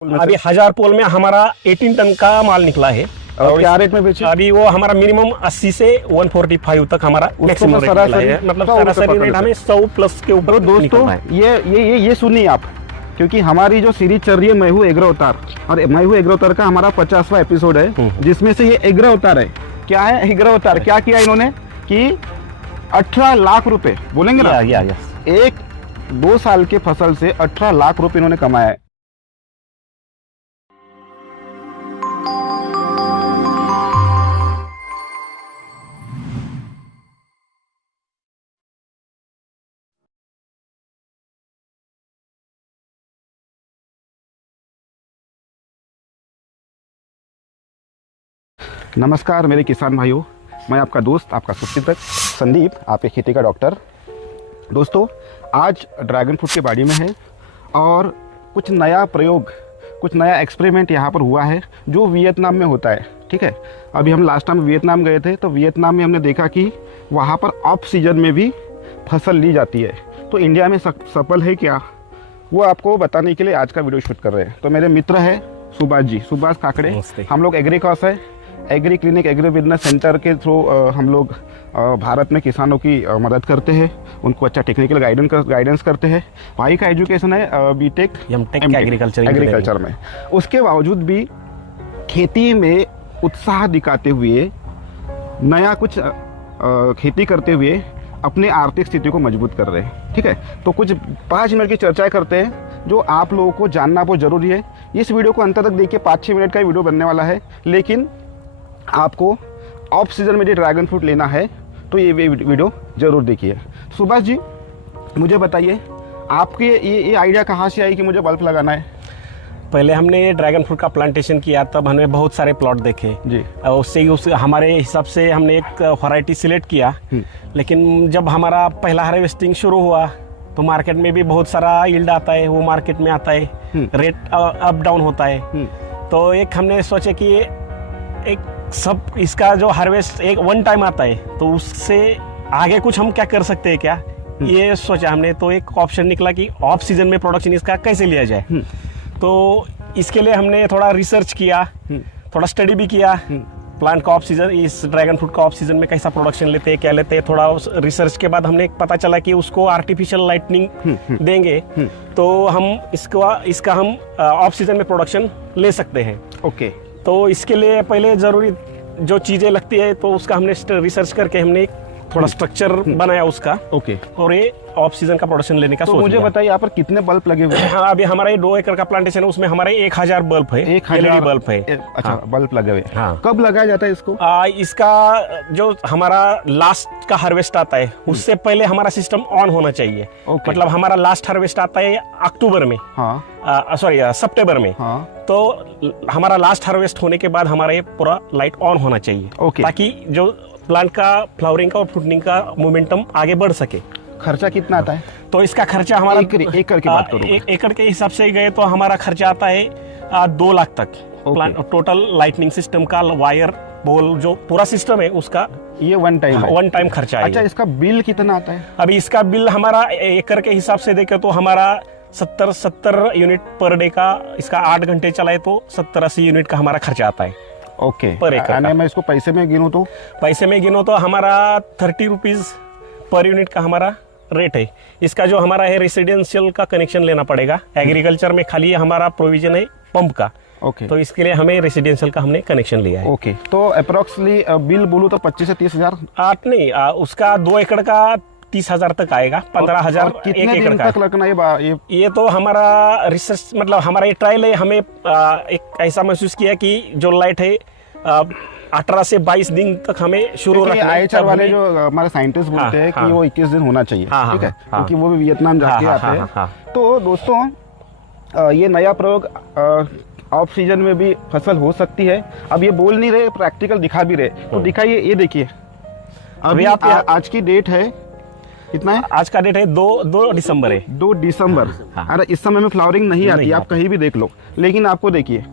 अभी 1000 पोल में हमारा 18 टन का माल निकला है। और क्या रेट में बेचे? अभी वो हमारा मिनिमम 80 से 145 तक हमारा मैक्सिमम रेट है, मतलब सरासरी रेट हमें 100 प्लस के ऊपर। तो दोस्तों ये सुनिए आप, क्योंकि हमारी जो सीरीज चल रही है मैं हूँ एग्रो अवतार, और मैं हूँ एग्रो अवतार का हमारा 50वां एपिसोड है, जिसमें से ये एग्रो अवतार है। क्या है एग्रो अवतार? क्या किया इन्होंने कि 18 लाख रुपए बोलेंगे ना, एक 2 साल के फसल से 18 लाख रुपए इन्होंने कमाया है। नमस्कार मेरे किसान भाइयों, मैं आपका दोस्त, आपका सुचिंतक संदीप, आपके खेती का डॉक्टर। दोस्तों, आज ड्रैगन फ्रूट के बाड़ी में है और कुछ नया प्रयोग, कुछ नया एक्सपेरिमेंट यहाँ पर हुआ है जो वियतनाम में होता है। ठीक है, अभी हम लास्ट टाइम वियतनाम गए थे, तो वियतनाम में हमने देखा कि वहाँ पर ऑफ सीजन में भी फसल ली जाती है। तो इंडिया में सफल है क्या, वो आपको बताने के लिए आज का वीडियो शूट कर रहे हैं। तो मेरे मित्र हैं सुभाष जी, सुभाष काकड़े। हम लोग एग्रीकॉस है, agree clinic agri business centre के थ्रू हम लोग भारत में किसानों की मदद करते हैं, उनको अच्छा टेक्निकल गाइडेंस करते हैं। भाई का एजुकेशन है बीटेक एग्रीकल्चर में। उसके बावजूद भी खेती में उत्साह दिखाते हुए, नया कुछ खेती करते हुए अपने आर्थिक स्थिति को मजबूत कर रहे हैं। ठीक है, तो कुछ 5 मिनट की चर्चा करते हैं जो आप लोगों को जानना बहुत ज़रूरी है। इस वीडियो को अंत तक देखिए, 5-6 मिनट का वीडियो बनने वाला है, लेकिन आपको ऑफ सीजन में जो ड्रैगन फ्रूट लेना है तो ये वीडियो ज़रूर देखिए। सुभाष जी, मुझे बताइए आपके ये आइडिया कहाँ से आई कि मुझे बल्ब लगाना है? पहले हमने ड्रैगन फ्रूट का प्लांटेशन किया, तब हमने बहुत सारे प्लॉट देखे जी। उससे हमारे हिसाब से हमने एक वैरायटी सिलेक्ट किया, लेकिन जब हमारा पहला हार्वेस्टिंग शुरू हुआ तो मार्केट में भी बहुत सारा यील्ड आता है, वो मार्केट में आता है, रेट अप डाउन होता है। तो एक हमने सोचे कि एक सब इसका जो हार्वेस्ट एक वन टाइम आता है, तो उससे आगे कुछ हम क्या कर सकते हैं क्या, ये सोचा हमने। तो एक ऑप्शन निकला कि ऑफ सीजन में प्रोडक्शन इसका कैसे लिया जाए। तो इसके लिए हमने थोड़ा रिसर्च किया, थोड़ा स्टडी भी किया प्लांट का ऑफ सीजन, इस ड्रैगन फ्रूट का ऑफ सीजन में कैसा प्रोडक्शन लेते हैं, क्या लेते हैं। थोड़ा रिसर्च के बाद हमने पता चला कि उसको आर्टिफिशियल लाइटनिंग देंगे तो हम इसका हम ऑफ सीजन में प्रोडक्शन ले सकते हैं। ओके, तो इसके लिए पहले ज़रूरी जो चीज़ें लगती है, तो उसका हमने रिसर्च करके हमने थोड़ा स्ट्रक्चर बनाया उसका। ओके, और ये ऑफ सीजन का प्रोडक्शन लेने का तो मुझे बताइए यहाँ पर कितने बल्ब लगे हुए हैं? हाँ, अभी हमारा ये 2 एकड़ का प्लांटेशन है, उसमें हमारे 1000 बल्ब है, 1000 बल्ब है। अच्छा, बल्ब लगे हुए। हाँ। कब लगाया जाता है इसको? इसका जो हमारा लास्ट का हार्वेस्ट आता है उससे पहले हमारा सिस्टम ऑन होना चाहिए। मतलब हमारा लास्ट हार्वेस्ट आता है अक्टूबर में, सितंबर में। तो हमारा लास्ट हार्वेस्ट होने के बाद हमारा ये पूरा लाइट ऑन होना चाहिए, ताकि जो प्लांट का फ्लावरिंग का और फ्रूटनिंग का मोमेंटम आगे बढ़ सके। खर्चा कितना आता है? तो इसका खर्चा हमारा एकड़ की बात करूं, एकड़ के हिसाब से गए तो हमारा खर्चा आता है 2 लाख तक। प्लांट टोटल लाइटनिंग सिस्टम का, वायर बोल जो पूरा सिस्टम है उसका, ये वन टाइम खर्चा है। अच्छा, इसका बिल कितना आता है? अभी इसका बिल हमारा एकड़ के हिसाब से देखे तो हमारा 70 यूनिट पर डे का, इसका 8 घंटे चलाए तो 70-80 यूनिट का हमारा खर्चा आता है। ओके, पर एकड़। मैं इसको पैसे में गिनूं तो हमारा 30 रुपीज पर यूनिट का हमारा रेट है। इसका जो हमारा है रेसिडेंशियल का कनेक्शन लेना पड़ेगा। एग्रीकल्चर में खाली हमारा प्रोविजन है पंप का। तो इसके लिए हमें रेसिडेंशियल का हमने कनेक्शन लिया है। ओके, तो अप्रोक्सली बिल बोलूं तो 25 से 30 हजार? नहीं, उसका 2 एकड़ का 30,000 तक आएगा, 15,000 कितने दिन तक लगना ये तो हमारा रिसर्च, मतलब हमारा ये ट्रायल है। हमें एक ऐसा महसूस किया कि जो लाइट है 18 से 22 दिन तक हमें शुरू रखना है। IHR वाले जो हमारे साइंटिस्ट बोलते हैं कि वो 21 दिन होना चाहिए। ठीक है, क्योंकि वो भी वियतनाम जाके आते हैं। तो दोस्तों, ये नया प्रयोग ऑफ सीजन में भी फसल हो सकती है। अब ये बोल नहीं रहे, प्रैक्टिकल दिखा भी रहे, तो दिखाइए। ये देखिए, अभी आज की डेट है, कितना है? आज का डेट है 2 दिसंबर है। 2 दिसंबर। अरे इस समय में फ्लावरिंग नहीं आती, आप कहीं भी देख लो, लेकिन आपको देखिए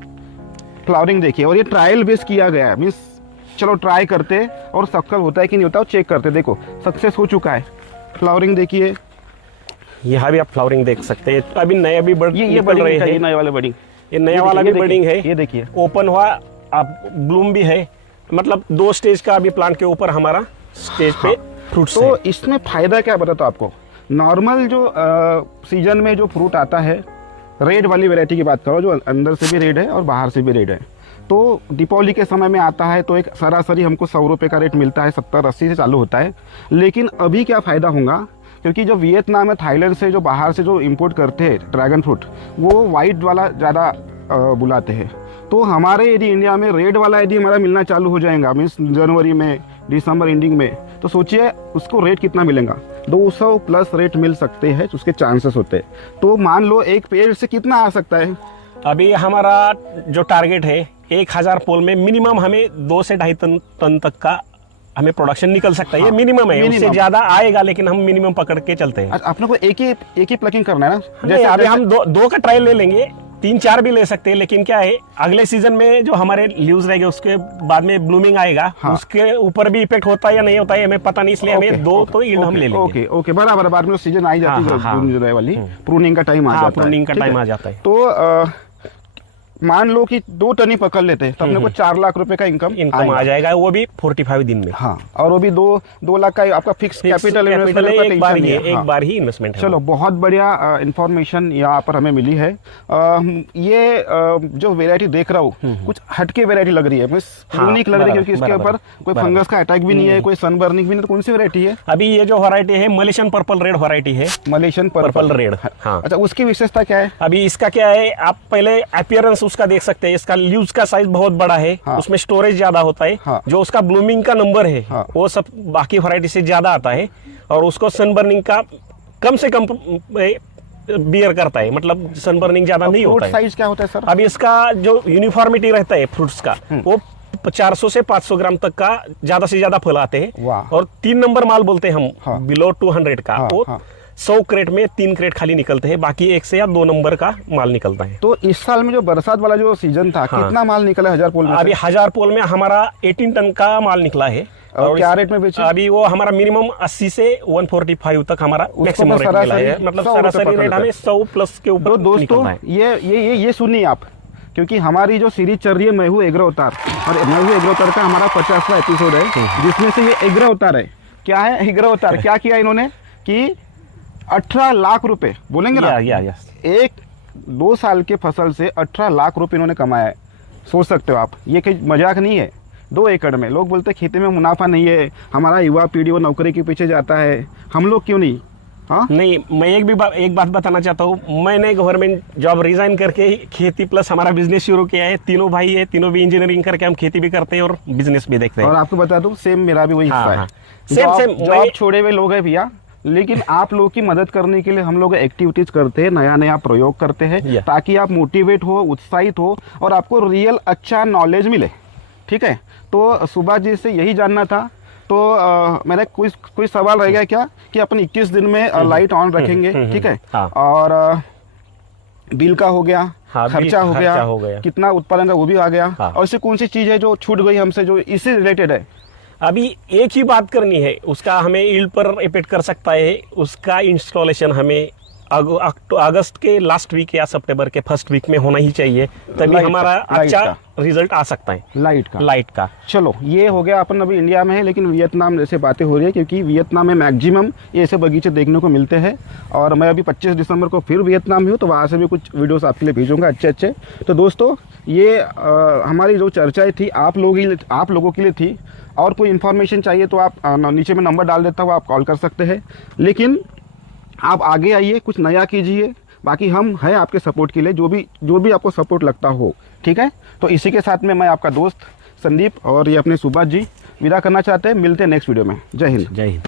फ्लावरिंग देखिए। और ये ट्रायल बेस किया गया है, मीन्स चलो ट्राई करते और सफल होता है कि नहीं होता, चेक करते। देखो सक्सेस हो चुका है। फ्लावरिंग देखिए, यहाँ भी आप फ्लावरिंग देख सकते हैं। अभी नए अभी ये बड़ी रहे हैं, नए वाले बड़ी ये नया वाला भी बर्डिंग है, ये देखिए ओपन हुआ, अब ब्लूम भी है, मतलब 2 स्टेज का अभी प्लांट के ऊपर हमारा स्टेज पे फ्रूट्स तो है। इसमें फायदा क्या बताता हूँ आपको। नॉर्मल जो सीजन में जो फ्रूट आता है, रेड वाली वैरायटी की बात करो, जो अंदर से भी रेड है और बाहर से भी रेड है, तो दीपावली के समय में आता है तो एक सरासरी हमको 100 रुपये का रेट मिलता है, 70-80 से चालू होता है। लेकिन अभी क्या फ़ायदा होगा, क्योंकि जो वियतनाम है, थाईलैंड से जो बाहर से जो इंपोर्ट करते हैं ड्रैगन फ्रूट, वो वाइट वाला ज़्यादा बुलाते हैं। तो हमारे यदि इंडिया में रेड वाला यदि हमारा मिलना चालू हो जाएगा, मीन्स जनवरी में, दिसंबर एंडिंग में, तो सोचिए उसको रेट कितना मिलेगा, 200 प्लस रेट मिल सकते हैं, उसके चांसेस होते हैं। तो मान लो एक पेड़ से कितना आ सकता है। अभी हमारा जो टारगेट है 1000 पोल में मिनिमम हमें 2 से 2.5 टन तक का हमें प्रोडक्शन निकल सकता है। ये मिनिमम है, उससे ज्यादा आएगा लेकिन हम मिनिमम पकड़ के चलते हैं। अपने को एक ही प्लकिंग करना है ना। जैसे अभी हम दो का ट्रायल ले लेंगे, 3-4 भी ले सकते हैं, लेकिन क्या है अगले सीजन में जो हमारे लीव्स रहेंगे उसके बाद में ब्लूमिंग आएगा, उसके ऊपर भी इफेक्ट होता है या नहीं होता है हमें पता नहीं, इसलिए हमें 2 तो यील्ड हम ले लेंगे। ओके बराबर, बाद में सीजन आई जाती है वाली, प्रूनिंग का टाइम आ जाता है। प्रूनिंग का टाइम आ जाता है। तो मान लो कि 2 टन ही पकड़ लेते हैं तो अपने को 4 लाख रुपए का इनकम आ जाएगा, वो भी 45 दिन में। हाँ, और वो भी 2 लाख का आपका फिक्स कैपिटल एक बार ही इन्वेस्टमेंट है। चलो, बहुत बढ़िया इंफॉर्मेशन यहाँ पर हमें मिली है। ये जो वेरायटी देख रहा हूँ कुछ हटके वेरायटी लग रही है, यूनिक लग रही है, क्योंकि इसके ऊपर कोई फंगस का अटैक भी नहीं है, कोई सनबर्निंग भी नहीं। तो कौन सी वेरायटी है अभी ये जो वैरायटी है? मलेशियन पर्पल रेड वैरायटी है। मलेशियन पर्पल रेड, अच्छा, उसकी विशेषता क्या है? अभी इसका क्या है, आप पहले अपीयरेंस उसका देख सकते हैं। इसका लीव्स का साइज बहुत बड़ा है, उसमें स्टोरेज ज्यादा होता है, जो उसका ब्लूमिंग का नंबर है वो सब बाकी वैरायटी से ज्यादा आता है, और उसको सनबर्निंग का कम से कम बियर करता है, मतलब सनबर्निंग ज्यादा नहीं होता है। साइज क्या होता है सर? अभी इसका जो यूनिफॉर्मिटी रहता है फ्रूट्स का, वो 400 से 500 ग्राम तक का ज्यादा से ज्यादा फल आते हैं। और 3 नंबर माल बोलते हैं हम, बिलो 200 का, वो 100 क्रेट में 3 क्रेट खाली निकलते हैं, बाकी 1 से या 2 नंबर का माल निकलता है। तो इस साल में जो बरसात वाला जो सीजन था, कितना माल निकला 1000 पोल में? अभी 1000 पोल में हमारा 18 टन का माल निकला है। और क्या रेट में बेचे? अभी वो हमारा मिनिमम 80 से 145 तक हमारा मैक्सिमम रेट मिला है, मतलब सरासरी रेट हमें 100 प्लस के ऊपर। तो दोस्तों ये सुनिए आप, क्योंकि हमारी जो सीरीज चल रही है मैं हूँ एग्रो अवतार, और मैं हूँ एग्रो अवतार का हमारा 50वां एपिसोड है, जिसमें से ये एग्रो अवतार है। क्या है एग्रो अवतार? क्या किया इन्होंने कि 18 लाख रुपए बोलेंगे ना, 1-2 साल के फसल से 18 लाख रुपए इन्होंने कमाया है। सोच सकते हो आप, ये कोई मजाक नहीं है। 2 एकड़ में लोग बोलते हैं खेती में मुनाफा नहीं है, हमारा युवा पीढ़ी वो नौकरी के पीछे जाता है, हम लोग क्यों नहीं? हाँ नहीं, मैं एक बात बताना चाहता हूँ। मैंने गवर्नमेंट जॉब रिजाइन करके खेती प्लस हमारा बिजनेस शुरू किया है। तीनों भाई है, तीनों भी इंजीनियरिंग करके हम खेती भी करते हैं और बिजनेस भी देखते हैं। और आपको बता दूं, सेम मेरा भी वही हिस्सा है। सेम जॉब छोड़े हुए लोग हैं भैया, लेकिन आप लोग की मदद करने के लिए हम लोग एक्टिविटीज करते हैं, नया प्रयोग करते हैं, ताकि आप मोटिवेट हो, उत्साहित हो और आपको रियल अच्छा नॉलेज मिले। ठीक है, तो सुभाष जी से यही जानना था। तो मेरा कोई सवाल रह गया क्या कि अपन 21 दिन में लाइट ऑन रखेंगे? ठीक है, और बिल का हो गया, खर्चा हो गया, कितना उत्पादन का वो भी आ गया, और इससे कौन सी चीज है जो छूट गई हमसे जो इससे रिलेटेड है? अभी एक ही बात करनी है, उसका हमें यील्ड पर इफेक्ट कर सकता है। उसका इंस्टॉलेशन हमें अगस्त के लास्ट वीक या सितंबर के फर्स्ट वीक में होना ही चाहिए, तभी हमारा अच्छा रिजल्ट आ सकता है लाइट का। चलो, ये हो गया। अपन अभी इंडिया में है, लेकिन वियतनाम जैसे बातें हो रही है, क्योंकि वियतनाम में मैक्सिमम ये ऐसे बगीचे देखने को मिलते हैं। और मैं अभी 25 दिसंबर को फिर वियतनाम में हूँ, तो वहाँ से भी कुछ वीडियोस आपके लिए भेजूंगा अच्छे। तो दोस्तों, ये हमारी जो चर्चाएँ थी आप लोगों के लिए थी। और कोई इन्फॉर्मेशन चाहिए तो आप नीचे में नंबर डाल देता हूँ, आप कॉल कर सकते हैं। लेकिन आप आगे आइए, कुछ नया कीजिए, बाकी हम हैं आपके सपोर्ट के लिए, जो भी आपको सपोर्ट लगता हो। ठीक है, तो इसी के साथ में मैं आपका दोस्त संदीप और ये अपने सुभाष जी विदा करना चाहते हैं। मिलते हैं नेक्स्ट वीडियो में। जय हिंद।